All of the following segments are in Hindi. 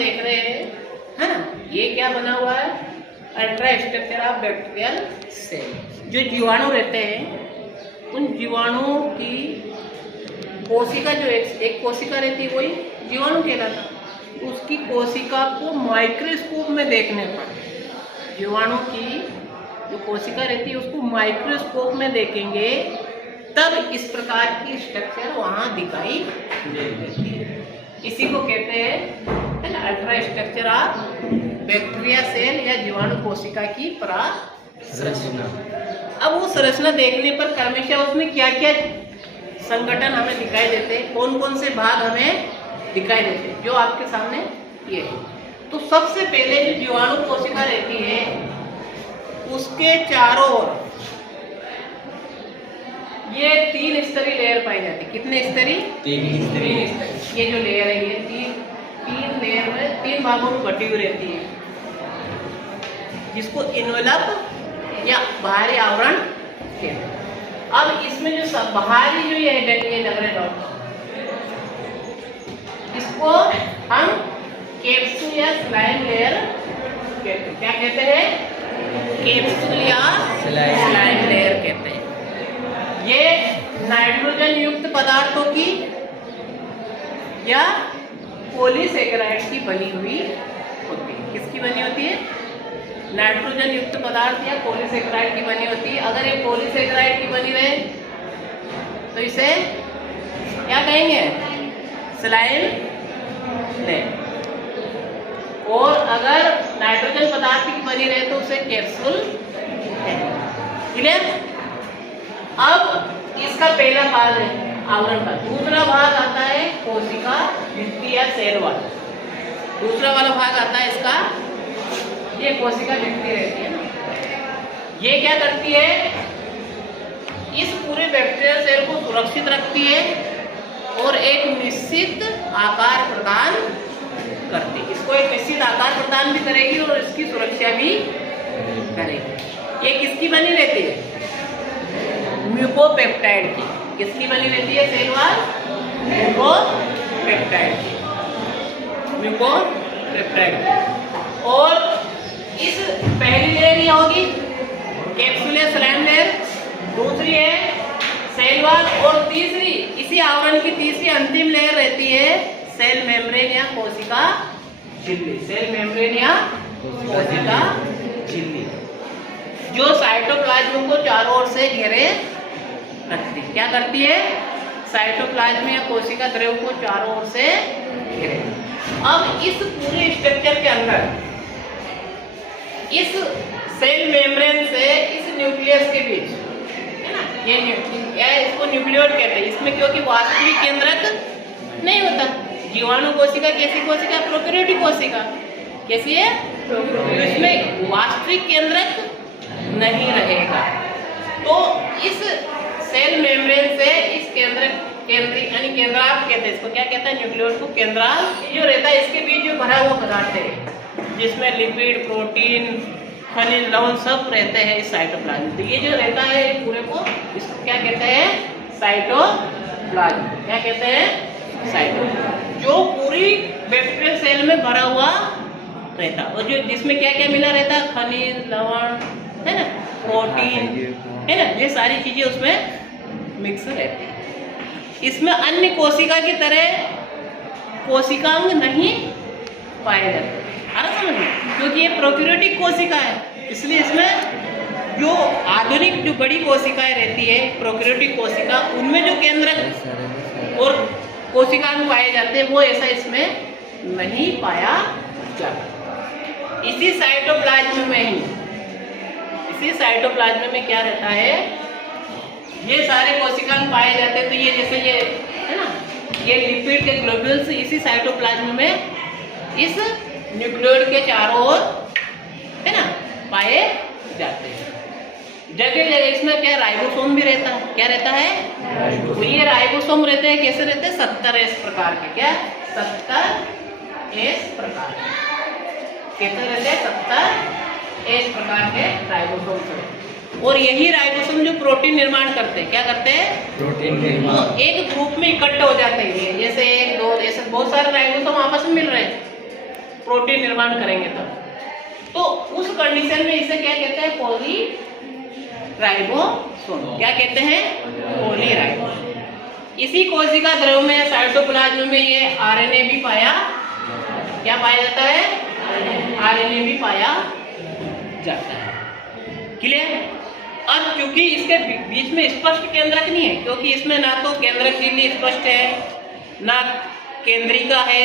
देख रहे हैं, है ना, ये क्या बना हुआ है, ultra structure of bacterial cell. जो जीवाणु रहते हैं उन जीवाणुओं की कोशिका, जो एक कोशिका रहती है वही जीवाणु कहलाता है। उसकी कोशिका को माइक्रोस्कोप में देखने पर, जीवाणु की जो कोशिका रहती है उसको माइक्रोस्कोप में देखेंगे तब इस प्रकार की स्ट्रक्चर वहाँ दिखाई देती है। इसी को कहते हैं ultra structure of bacteria cell या जीवाणु कोशिका की संरचना। अब वो संरचना देखने पर क्रमशः उसमें क्या क्या संगठन हमें दिखाई देते हैं, कौन कौन से भाग हमें दिखाई देते हैं, जो आपके सामने ये है। तो सबसे पहले जो जीवाणु कोशिका रहती है उसके चारों ओर ये 3 स्तरीय लेयर पाई जाती है। कितने स्तरीय? 3 स्तरीय। ये जो लेयर है ये तीन लेयर में 3 भागों में बटी हुई रहती है, जिसको इनवेलप या बाहरी आवरण कहते हैं। अब इसमें जो सब बाहरी जो ये लग रहे डॉट, इसको हम कैप्सूल या स्लाइम लेयर कहते हैं। क्या कहते हैं? कैप्सूल या स्लाइम लेयर कहते हैं। ये नाइट्रोजन युक्त पदार्थों की या पॉलीसेकेराइड की बनी हुई होती है। किसकी बनी होती है? नाइट्रोजन युक्त पदार्थ या पॉलीसेकेराइड की बनी होती है। अगर ये पॉलीसेकेराइड की बनी रहे तो इसे क्या कहेंगे? Slime layer. और अगर नाइट्रोजन पदार्थ की बनी रहे तो उसे कैप्सूल है। क्लियर? अब इसका पहला भाग है आवरण का। दूसरा भाग आता है कोशिका भित्ति या सेल वाला। दूसरा वाला भाग आता है इसका, ये कोशिका भित्ति रहती है ना, ये क्या करती है? इस पूरे बैक्टीरियल सेल को सुरक्षित रखती है और एक निश्चित आकार प्रदान करती है। इसको एक निश्चित आकार प्रदान भी करेगी और इसकी सुरक्षा भी करेगी। ये किसकी बनी रहती है? म्यूकोपेप्टाइड की। किसकी बनी रहती है सेल वॉल? म्यूकोपेप्टाइड की। म्यूकोपेप्टाइड की। और इस पहली लेयर ये होगी कैप्सूल या स्लाइम लेयर, दूसरी है सेल वॉल, और तीसरी इसी आवरण की तीसरी अंतिम लेयर रहती है सेल मेम्ब्रेन या कोशिका झिल्ली। सेल मेम्ब्रेन या कोशिका झिल्ली, जो साइटोप्लाज्म को चारों ओर से घेरे रखती है। क्या करती है? साइटोप्लाज्म या कोशिका द्रव्य को चारों ओर से घेरे। अब इस पूरे स्ट्रक्चर के अंदर इस सेल मेम्ब्रेन से इस न्यूक्लियस के बीच, है ना, ये न्यूक्लियस या इसको न्यूक्लियोइड कहते हैं। इसमें क्योंकि वास्तविक केंद्रक नहीं होता। जीवाणु कोशिका कैसी कोशिका? प्रोकैरियोटिक कोशिका। कैसी है? तो इसमें वास्तविक केंद्रक नहीं रहेगा। तो इस सेल मेम्ब्रेन से इस केंद्री यानी केंद्रांक कहते हैं इसको। क्या कहते हैं? न्यूक्लियोइड को केंद्रांक। जो रहता है इसके बीच जो भरा हुआ पदार्थ है जिसमें लिपिड, प्रोटीन, खनिज, लवण सब रहते हैं इस साइटोप्लाज्म। तो ये जो रहता है पूरे को, इसको क्या कहते हैं? साइटोप्लाज्म। क्या कहते हैं? साइटोप्लाज्म। जो पूरी बैक्टीरियल सेल में भरा हुआ रहता और जो जिसमें क्या क्या मिला रहता है? खनिज, लवण, है ना, प्रोटीन, है ना, ये सारी चीजें उसमें मिक्स रहती है। इसमें अन्य कोशिका की तरह कोशिकांग नहीं पाए जाते। समझ में? क्योंकि ये प्रोकैरियोटिक कोशिका है, इसलिए इसमें जो आधुनिक जो बड़ी कोशिकाएं रहती है प्रोकैरियोटिक कोशिका, उनमें जो केंद्रक और कोशिकांग पाए जाते हैं वो ऐसा इसमें नहीं पाया जाता। इसी साइटोप्लाज्म में ही, इसी साइटोप्लाज्म में क्या रहता है? ये सारे कोशिकांग पाए जाते हैं। तो ये जैसे ये है ना, ये लिपिड के ग्लोब्यूल्स इसी साइटोप्लाज्म में इस न्यूक्लियोइड के चारों ओर, है ना, पाए जाते हैं। जगह जगह इसमें क्या राइबोसोम भी रहता है। क्या रहता है? तो ये राइबोसोम रहते हैं। कैसे रहते हैं? 70S प्रकार के। क्या? 70S प्रकार के। कैसे रहते हैं? 70S प्रकार के राइबोसोम से। और यही राइबोसोम जो प्रोटीन निर्माण करते हैं। क्या करते हैं? प्रोटीन निर्माण। तो एक ग्रुप में इकट्ठे हो जाते हैं। जैसे 1, 2 ऐसे बहुत सारे राइबोसोम आपस में मिल रहे हैं, प्रोटीन निर्माण करेंगे तब। तो उस कंडीशन में इसे क्या कहते हैं? पॉलीराइबोसोम। क्या कहते हैं? पॉलीराइबोसोम। इसी कोशिका द्रव में साइटोप्लाज्म में ये आरएनए भी पाया, क्या पाया जाता है? आरएनए भी पाया जाता है। क्लियर? अब क्योंकि इसके बीच में स्पष्ट केंद्रक नहीं है, क्योंकि इसमें ना तो केंद्रक झिल्ली स्पष्ट है, ना केंद्रिका है,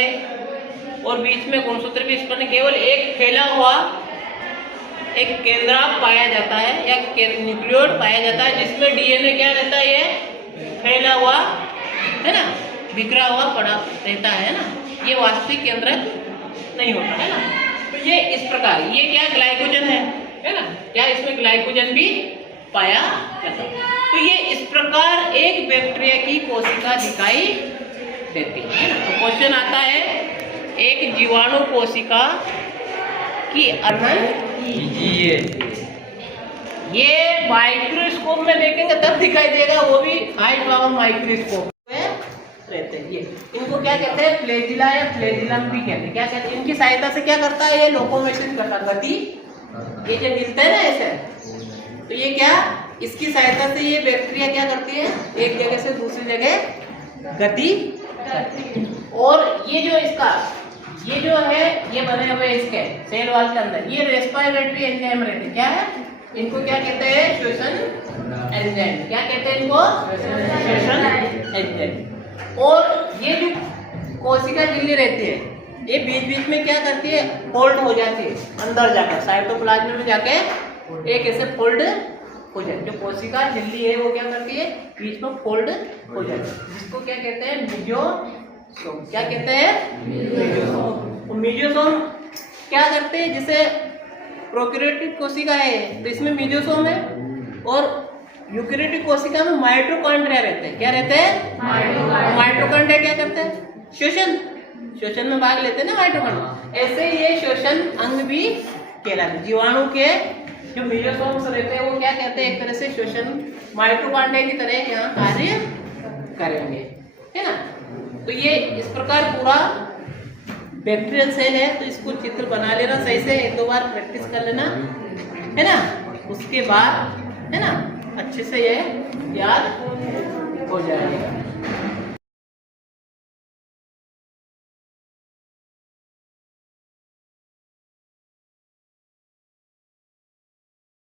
और बीच में गुणसूत्र भी स्पष्ट नहीं, केवल एक फैला हुआ एक केंद्रक पाया जाता है या न्यूक्लियोइड पाया जाता है, जिसमें डीएनए क्या रहता है? ये फैला हुआ है ना, बिखरा हुआ पड़ा रहता है ना, ये वास्तविक केंद्रक नहीं होता है ना। तो ये इस प्रकार, ये क्या ग्लाइकोजन है ना, क्या इसमें ग्लाइकोजन भी पाया जाता है। तो ये इस प्रकार एक बैक्टीरिया की कोशिका दिखाई देती है ना। तो क्वेश्चन आता है, एक जीवाणु कोशिका की वर्णन कीजिए। ये माइक्रोस्कोप में देखेंगे तब दिखाई देगा, वो भी हाई पावर माइक्रोस्कोप में रहते हैं। ये इनको क्या कहते हैं? फ्लैजिला या फ्लैजिलम भी कहते हैं। क्या कहते हैं? इनकी सहायता से क्या करता है? ये लोकोमोशन करता है, गति। ये जो हिलते हैं ना ऐसे, तो ये क्या, इसकी सहायता से ये बैक्टीरिया क्या करती है? एक जगह से दूसरी जगह गति करती है। और ये जो इसका ये जो है, ये बने हुए इसके सेल वॉल के अंदर ये रेस्पिरेटरी एंजाइम रहते हैं। क्या है? इनको क्या कहते हैं? श्वसन एंजाइम। क्या कहते हैं इनको? श्वसन एंजाइम। और ये जो कोशिका झिल्ली रहती है, ये बीच बीच में क्या करती है? फोल्ड हो जाती है अंदर जाकर, साइटोप्लाज्म में जाके एक ऐसे फोल्ड हो जाती है। जो कोशिका झिल्ली है वो क्या करती है? बीच में फोल्ड हो जाती है, जिसको क्या कहते हैं? मीडियोसोम। क्या कहते हैं? मीडियोसोम। मीडियोसोम क्या करते हैं? जैसे प्रोकैरियोटिक कोशिका है तो इसमें मीडियोसोम है, और यूकैरियोटिक कोशिका में माइटोकॉन्ड्रिया रहते हैं। क्या रहते हैं? माइटोकॉन्ड्रिया क्या करते हैं? श्वसन में भाग लेते हैं ना माइटोकॉन्ड्रिया। ऐसे ये श्वसन अंग भी कहलाते हैं। जीवाणु के जो मीडियोसोम्स रहते हैं वो क्या कहते हैं? एक तरह से श्वसन माइटोकॉन्ड्रिया की तरह यहाँ कार्य करेंगे, है ना। तो ये इस प्रकार पूरा बैक्टीरियल सेल है। तो इसको चित्र बना लेना सही से, एक दो बार प्रैक्टिस कर लेना, है ना। उसके बाद है ना अच्छे से ये याद हो जाएगा।